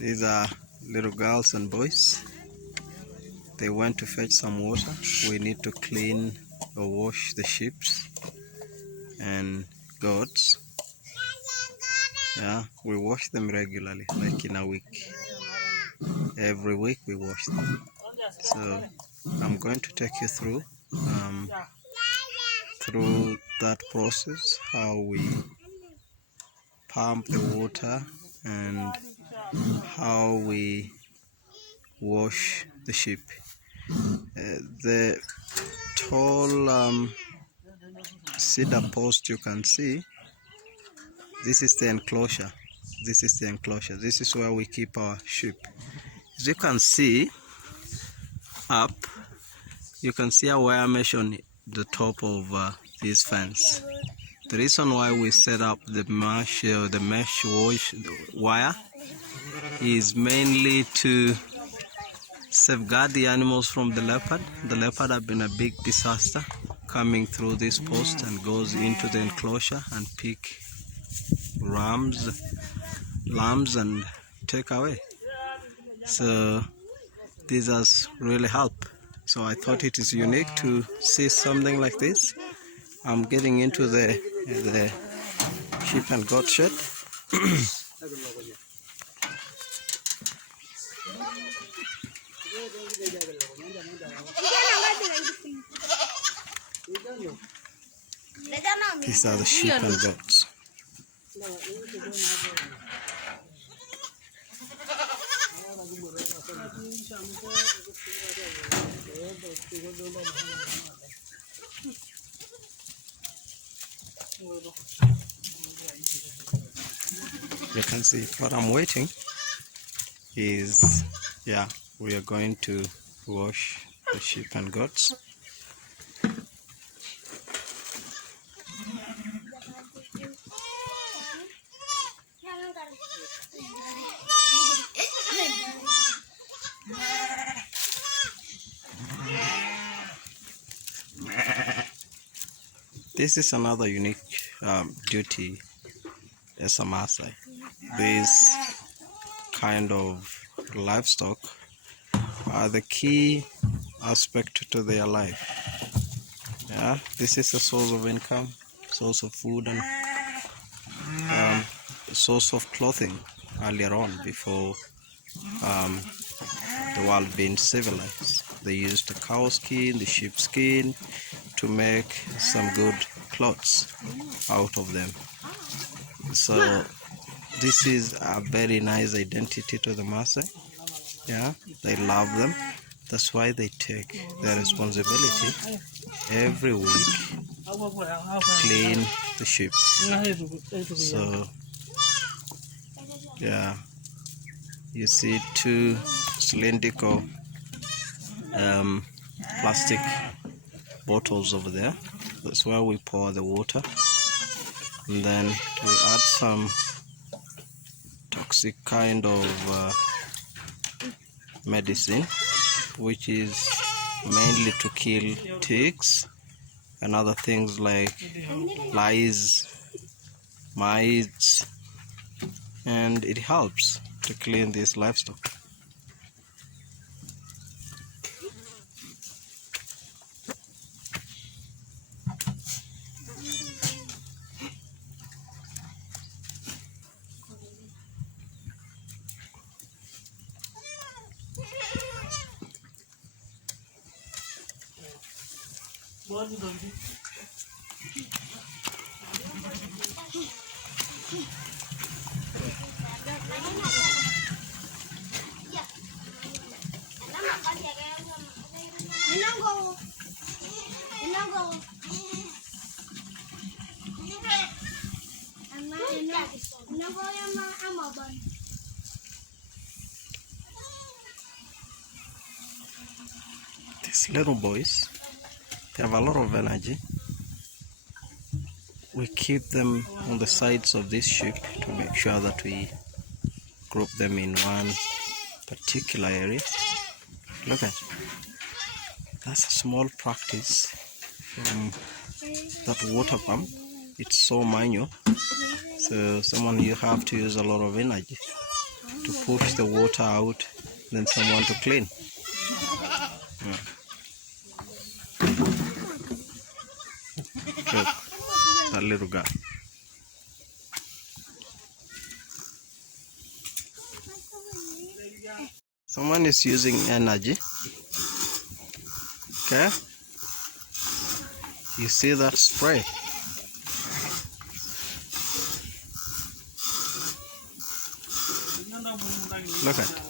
These are little girls and boys. They went to fetch some water. We need to clean or wash the sheep and goats. Yeah, we wash them regularly, like in a week. Every week we wash them. So I'm going to take you through that process, how we pump the water and how we wash the sheep. The tall cedar post you can see, this is the enclosure. This is the enclosure. This is where we keep our sheep. As you can see up, you can see a wire mesh on the top of this fence. The reason why we set up the mesh wire is mainly to safeguard the animals from the leopard. The leopard have been a big disaster coming through this post and goes into the enclosure and pick lambs and take away. So this has really helped. So I thought it is unique to see something like this. I'm getting into the sheep and goat shed. These are the sheep and goats. You can see what I'm waiting is, we are going to wash the sheep and goats. This is another unique duty as a Masai. This kind of livestock are the key aspect to their life. Yeah, this is a source of income, source of food, and source of clothing earlier on, before the world being civilized. They used the cow skin, the sheep skin to make some good clothes out of them. So this is a very nice identity to the Masai. Yeah, they love them. That's why they take their responsibility every week, clean the sheep. So yeah, you see two cylindrical plastic bottles over there. That's where we pour the water, and then we add some toxic kind of medicine, which is mainly to kill ticks and other things like lice, mites, and it helps to clean this livestock. These little boys, they have a lot of energy. We keep them on the sides of this sheep to make sure that we group them in one particular area. Look at that's a small practice from that water pump. It's so manual, so you have to use a lot of energy to to push the water out, then someone to clean. Look, that little guy. Someone is using energy. Okay? You see that spray? Look at it.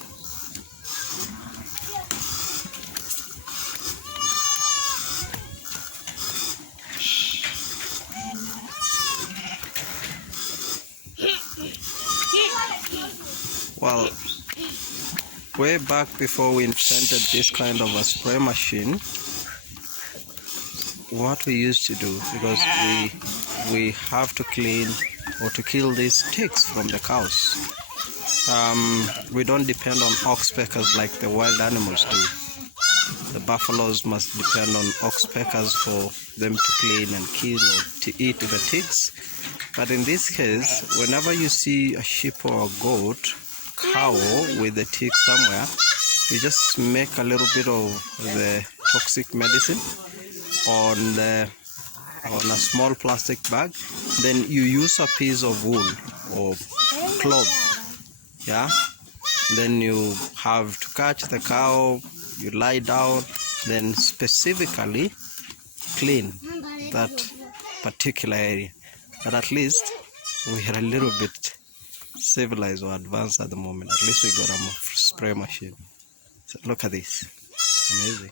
Well, way back before we invented this kind of a spray machine, what we used to do, because we have to clean or to kill these ticks from the cows. We don't depend on oxpeckers like the wild animals do. The buffaloes must depend on oxpeckers for them to clean and kill or to eat the ticks. But in this case, whenever you see a sheep or a goat, cow with a tick somewhere, you just make a little bit of the toxic medicine on a small plastic bag. Then you use a piece of wool or cloth, yeah. Then you have to catch the cow, you lie down, then specifically clean that particular area. But at least we are a little bit civilized or advanced at the moment. At least we got a spray machine. So look at this. Amazing.